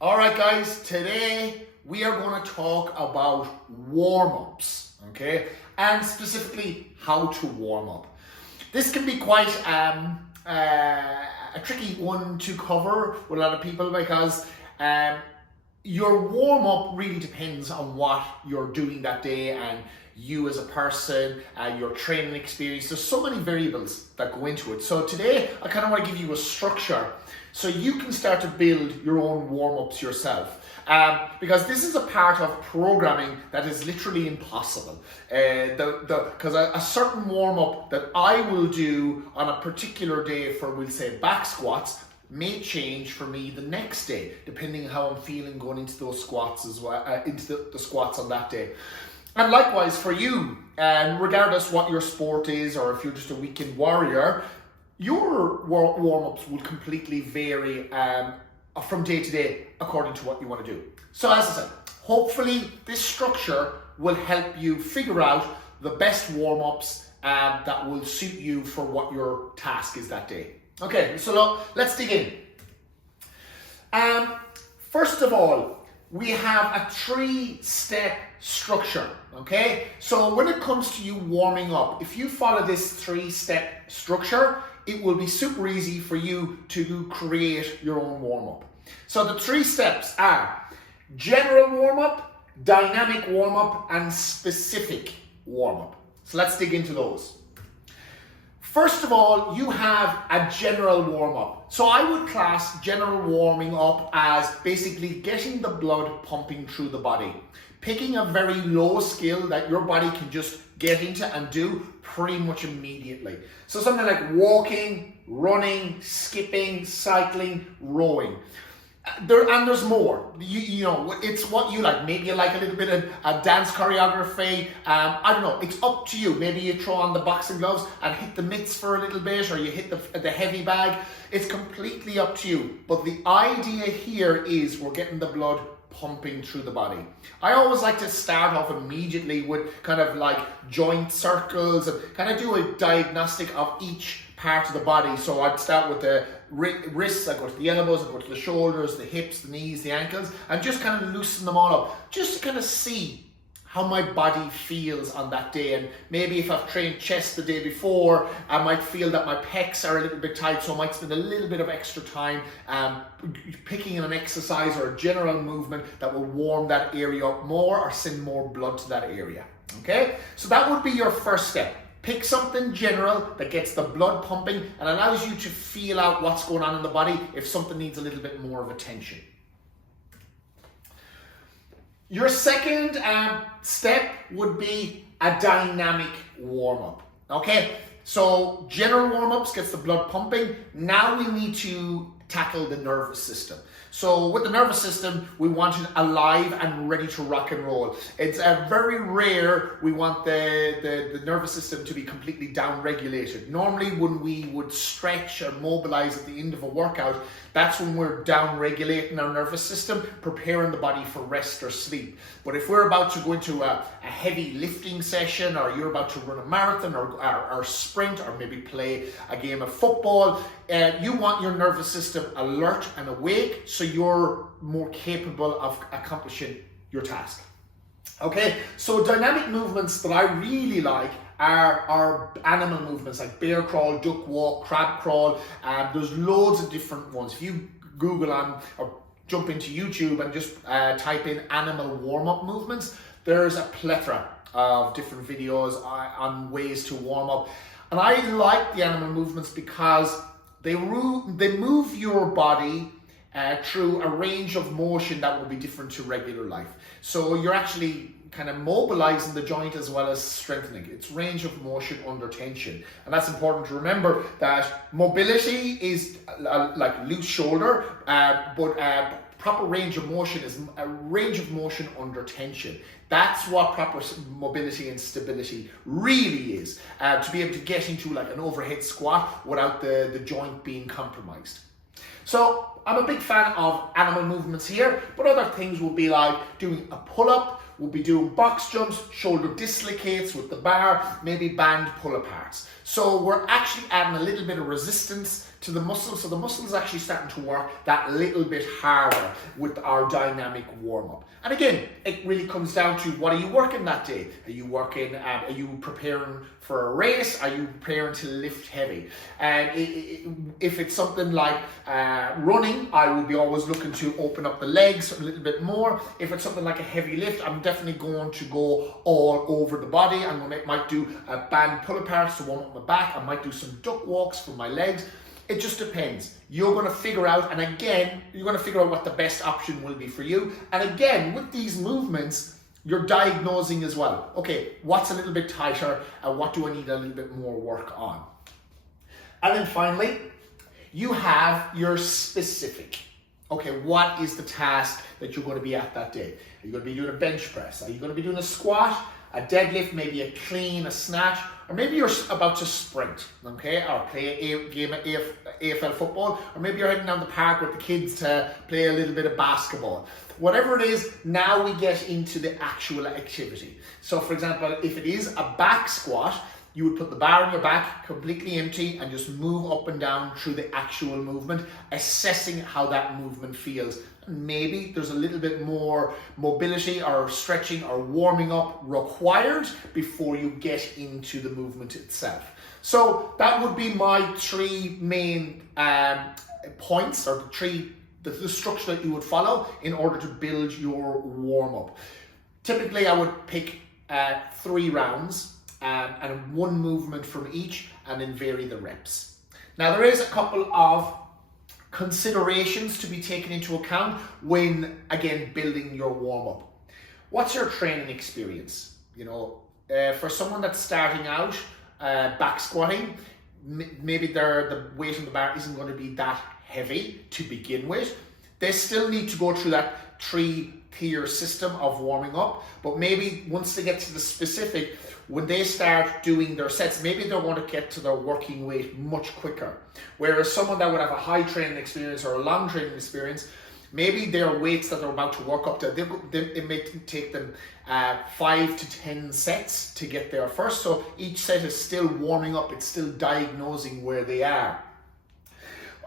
All right, guys, today we are going to talk about warm-ups, okay? And specifically how to warm up. This can be quite a tricky one to cover with a lot of people because your warm-up really depends on what you're doing that day and you as a person, your training experience. There's so many variables that go into it. So today I kind of want to give you a structure so you can start to build your own warm-ups yourself. Because this is a part of programming that is literally impossible. Because a certain warm-up that I will do on a particular day for, we'll say, back squats may change for me the next day, depending on how I'm feeling going into those squats as well, into the squats on that day. And likewise for you, regardless what your sport is or if you're just a weekend warrior, your warm-ups will completely vary from day to day according to what you want to do. So as I said, hopefully this structure will help you figure out the best warm-ups that will suit you for what your task is that day. Okay, so let's dig in. First of all, we have a 3-step structure, okay? So when it comes to you warming up, if you follow this 3-step structure, it will be super easy for you to create your own warm-up. So the 3 steps are general warm-up, dynamic warm-up, and specific warm-up. So let's dig into those. First of all, you have a general warm-up. So I would class general warming up as basically getting the blood pumping through the body. Picking a very low skill that your body can just get into and do pretty much immediately. So something like walking, running, skipping, cycling, rowing. There's more. You know, it's what you like. Maybe you like a little bit of a dance choreography. I don't know. It's up to you. Maybe you throw on the boxing gloves and hit the mitts for a little bit, or you hit the heavy bag. It's completely up to you. But the idea here is we're getting the blood pumping through the body. I always like to start off immediately with kind of like joint circles and kind of do a diagnostic of each part of the body. So I'd start with the wrists, I go to the elbows, I go to the shoulders, the hips, the knees, the ankles, and just kind of loosen them all up, just to kind of see how my body feels on that day. And maybe if I've trained chest the day before, I might feel that my pecs are a little bit tight, so I might spend a little bit of extra time picking an exercise or a general movement that will warm that area up more or send more blood to that area. Okay, so that would be your first step. Pick something general that gets the blood pumping and allows you to feel out what's going on in the body if something needs a little bit more of attention. Your second step would be a dynamic warm-up. Okay, so general warm-ups gets the blood pumping. Now we need to tackle the nervous system. So with the nervous system, we want it alive and ready to rock and roll. It's very rare we want the nervous system to be completely down-regulated. Normally when we would stretch or mobilize at the end of a workout, that's when we're down-regulating our nervous system, preparing the body for rest or sleep. But if we're about to go into a heavy lifting session, or you're about to run a marathon or sprint, or maybe play a game of football, you want your nervous system alert and awake so you're more capable of accomplishing your task. Okay, so dynamic movements that I really like are animal movements like bear crawl, duck walk, crab crawl. There's loads of different ones. If you Google on or jump into YouTube and just type in animal warm-up movements, there's a plethora of different videos on ways to warm up. And I like the animal movements because they move your body through a range of motion that will be different to regular life. So you're actually kind of mobilizing the joint as well as strengthening it. It's range of motion under tension. And that's important to remember, that mobility is like loose shoulder, but proper range of motion is a range of motion under tension. That's what proper mobility and stability really is, to be able to get into like an overhead squat without the joint being compromised. So I'm a big fan of animal movements here, but other things will be like doing a pull-up, we'll be doing box jumps, shoulder dislocates with the bar, maybe band pull-aparts. So we're actually adding a little bit of resistance to the muscles. So the muscles actually starting to work that little bit harder with our dynamic warm-up. And again, it really comes down to what are you working that day? Are you working, are you preparing for a race? Are you preparing to lift heavy? And if it's something like running, I will be always looking to open up the legs a little bit more. If it's something like a heavy lift, I'm definitely going to go all over the body. I might do a band pull apart to warm up my back. I might do some duck walks for my legs. It just depends. You're going to figure out, and again, you're going to figure out what the best option will be for you. And again, with these movements, you're diagnosing as well. Okay, what's a little bit tighter and what do I need a little bit more work on? And then finally, you have your specific. Okay, what is the task that you're going to be at that day? Are you going to be doing a bench press? Are you going to be doing a squat, a deadlift, maybe a clean, a snatch? Or maybe you're about to sprint, okay, or play a game of AFL football, or maybe you're heading down the park with the kids to play a little bit of basketball. Whatever it is, now we get into the actual activity. So for example, if it is a back squat, you would put the bar on your back, completely empty, and just move up and down through the actual movement, assessing how that movement feels. Maybe there's a little bit more mobility or stretching or warming up required before you get into the movement itself. So that would be my three main points, or the structure that you would follow in order to build your warm-up. Typically, I would pick 3 rounds and 1 movement from each, and then vary the reps. Now, there is a couple of considerations to be taken into account when, again, building your warm-up. What's your training experience? You know, for someone that's starting out back squatting, maybe the weight on the bar isn't going to be that heavy to begin with. They still need to go through that 3-tier system of warming up, but maybe once they get to the specific, when they start doing their sets, maybe they want to get to their working weight much quicker. Whereas someone that would have a high training experience or a long training experience, maybe their weights that they're about to work up to, it may take them 5 to 10 sets to get there first. So each set is still warming up, it's still diagnosing where they are.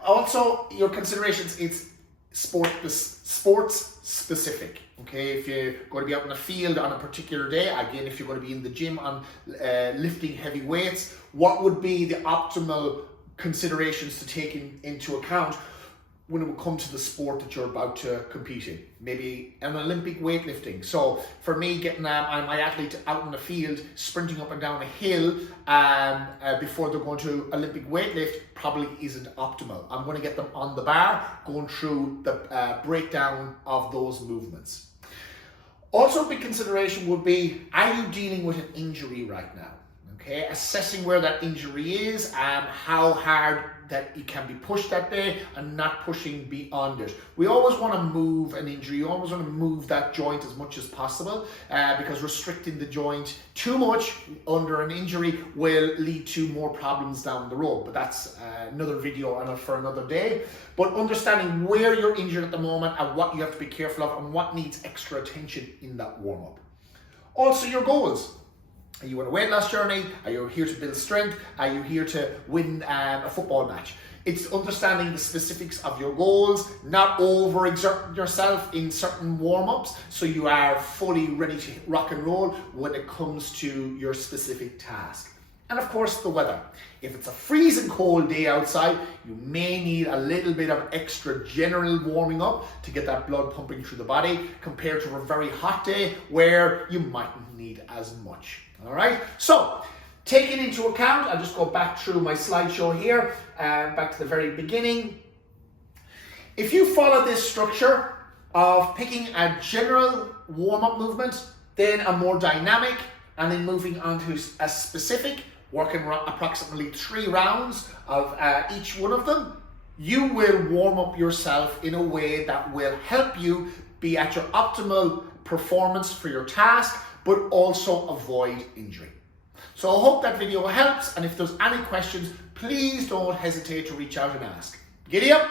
Also, your considerations, it's sports specific. Okay, if you're going to be out in the field on a particular day, again, if you're going to be in the gym on lifting heavy weights, what would be the optimal considerations to take into account when it would come to the sport that you're about to compete in? Maybe an Olympic weightlifting. So for me, getting my athlete out in the field, sprinting up and down a hill before they're going to Olympic weightlift probably isn't optimal. I'm going to get them on the bar, going through the breakdown of those movements. Also, a big consideration would be, are you dealing with an injury right now? Okay, assessing where that injury is and how hard that it can be pushed that day and not pushing beyond it. We always want to move an injury, you always want to move that joint as much as possible because restricting the joint too much under an injury will lead to more problems down the road. But that's another video for another day. But understanding where you're injured at the moment and what you have to be careful of and what needs extra attention in that warm-up. Also, your goals. Are you on a weight loss journey? Are you here to build strength? Are you here to win a football match? It's understanding the specifics of your goals, not overexerting yourself in certain warm-ups so you are fully ready to rock and roll when it comes to your specific task. And of course, the weather. If it's a freezing cold day outside, you may need a little bit of extra general warming up to get that blood pumping through the body compared to a very hot day where you mightn't need as much. All right, so taking into account, I'll just go back through my slideshow here, back to the very beginning. If you follow this structure of picking a general warm-up movement, then a more dynamic, and then moving on to a specific, working approximately 3 rounds of each one of them, you will warm up yourself in a way that will help you be at your optimal performance for your task, but also avoid injury. So I hope that video helps, and if there's any questions, please don't hesitate to reach out and ask. Giddy up!